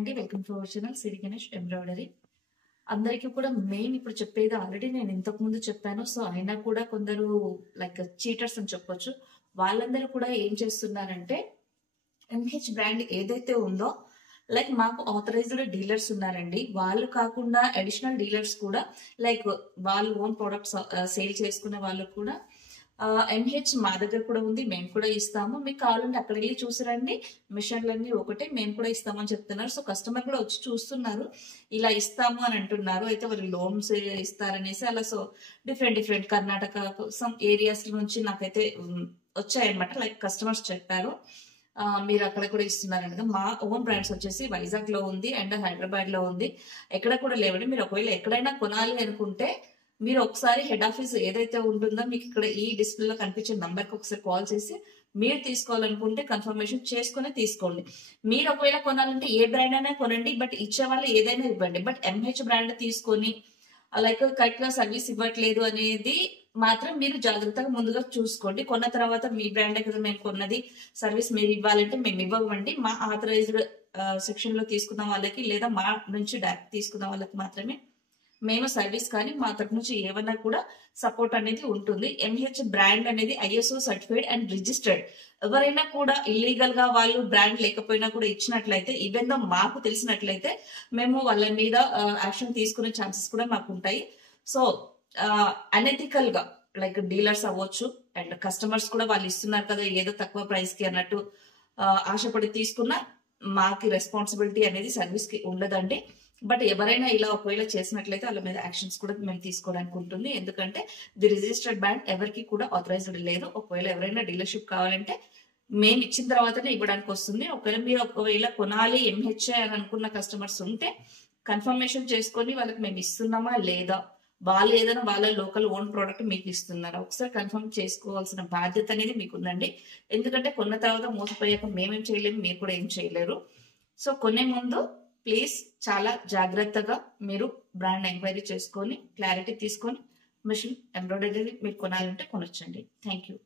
అండి, welcome to our channel Siri Ganesh embroidery. అందరికీ కూడా మెయిన్ ఇప్పుడు చెప్పేది ఆల్రెడీ నేను ఇంతకు ముందు చెప్పాను. సో అయినా కూడా కొందరు లైక్ చీటర్స్ అని చెప్పొచ్చు. వాళ్ళందరూ కూడా ఏం చేస్తున్నారంటే ఎంహెచ్ బ్రాండ్ ఏదైతే ఉందో లైక్ మాకు ఆథరైజ్డ్ డీలర్స్ ఉన్నారండి. వాళ్ళు కాకుండా అడిషనల్ డీలర్స్ కూడా లైక్ వాళ్ళు ఓన్ ప్రొడక్ట్స్ సేల్ చేసుకునే వాళ్ళు కూడా ఎంహెచ్ మా దగ్గర కూడా ఉంది, మేము కూడా ఇస్తాము, మీకు కావాలంటే అక్కడ వెళ్ళి చూసిరండి, మిషన్లన్నీ ఒకటే, మేము కూడా ఇస్తామని చెప్తున్నారు. సో కస్టమర్ కూడా వచ్చి చూస్తున్నారు, ఇలా ఇస్తాము అని అంటున్నారు. అయితే వాళ్ళు లోన్స్ ఇస్తారనేసి అలా so different Karnataka some areas నుంచి నాకైతే వచ్చాయన్నమాట. లైక్ కస్టమర్స్ చెప్పారు మీరు అక్కడ కూడా ఇస్తున్నారనగా. మా ఓన్ బ్రాండ్స్ వచ్చేసి వైజాగ్ లో ఉంది అండ్ హైదరాబాద్ లో ఉంది, ఎక్కడ కూడా లేవండి. మీరు ఒకవేళ ఎక్కడైనా కొనాలి అనుకుంటే మీరు ఒకసారి హెడ్ ఆఫీస్ ఏదైతే ఉంటుందో మీకు ఇక్కడ ఈ డిస్ప్లేలో కనిపించే నంబర్ కి ఒకసారి కాల్ చేసి మీరు తీసుకోవాలనుకుంటే కన్ఫర్మేషన్ చేసుకుని తీసుకోండి. మీరు ఒకవేళ కొనాలంటే ఏ బ్రాండ్ అయినా కొనండి, బట్ ఇచ్చే వాళ్ళు ఏదైనా ఇవ్వండి. బట్ ఎంహెచ్ బ్రాండ్ తీసుకొని లైక్ కరెక్ట్ గా సర్వీస్ ఇవ్వట్లేదు అనేది మాత్రం మీరు జాగ్రత్తగా ముందుగా చూసుకోండి. కొన్న తర్వాత మీ బ్రాండే కదా మేము కొన్నది, సర్వీస్ మీరు ఇవ్వాలంటే మేము ఇవ్వమండి. మా ఆథరైజ్డ్ సెక్షన్ లో తీసుకున్న వాళ్ళకి లేదా మా నుంచి డైరెక్ట్ తీసుకున్న వాళ్ళకి మాత్రమే మేము సర్వీస్ కానీ మా తరపు నుంచి ఏమన్నా కూడా సపోర్ట్ అనేది ఉంటుంది. ఎంహెచ్ బ్రాండ్ అనేది ఐఎస్ఓ సర్టిఫైడ్ అండ్ రిజిస్టర్డ్. ఎవరైనా కూడా ఇల్లీగల్ గా వాళ్ళు బ్రాండ్ లేకపోయినా కూడా ఇచ్చినట్లయితే, ఈవెన్ దో మాకు తెలిసినట్లయితే మేము వాళ్ళ మీద యాక్షన్ తీసుకునే ఛాన్సెస్ కూడా మాకు ఉంటాయి. సో అనెథికల్ గా లైక్ డీలర్స్ అవ్వచ్చు అండ్ కస్టమర్స్ కూడా వాళ్ళు ఇస్తున్నారు కదా ఏదో తక్కువ ప్రైస్ కి అన్నట్టు ఆశపడి తీసుకున్న మాకి రెస్పాన్సిబిలిటీ అనేది సర్వీస్ కి ఉండదండి. బట్ ఎవరైనా ఇలా ఒకవేళ చేసినట్లయితే వాళ్ళ మీద యాక్షన్స్ కూడా మేము తీసుకోవడానికి ఉంటుంది. ఎందుకంటే ది రిజిస్టర్డ్ బ్రాండ్ ఎవరికి కూడా ఆథరైజ్డ్ లేదు. ఒకవేళ ఎవరైనా డీలర్షిప్ కావాలంటే మేము ఇచ్చిన తర్వాతనే ఇవ్వడానికి వస్తుంది. ఒకవేళ కొనాలి ఎంహెచ్ అని అనుకున్న కస్టమర్స్ ఉంటే కన్ఫర్మేషన్ చేసుకొని వాళ్ళకి మేము ఇస్తున్నామా లేదా, వాళ్ళు ఏదైనా వాళ్ళ లోకల్ ఓన్ ప్రోడక్ట్ మీకు ఇస్తున్నారా ఒకసారి కన్ఫర్మ్ చేసుకోవాల్సిన బాధ్యత అనేది మీకు ఉందండి. ఎందుకంటే కొన్న తర్వాత మోసపోయాక మేమేం చేయలేము, మీరు కూడా ఏం చేయలేరు. సో కొనే ముందు ప్లీజ్ చాలా జాగ్రత్తగా మీరు బ్రాండ్ ఎంక్వైరీ చేసుకొని క్లారిటీ తీసుకొని మిషన్ ఎంబ్రాయిడరీ మీరు కొనాలంటే కొనొచ్చండి. Thank you.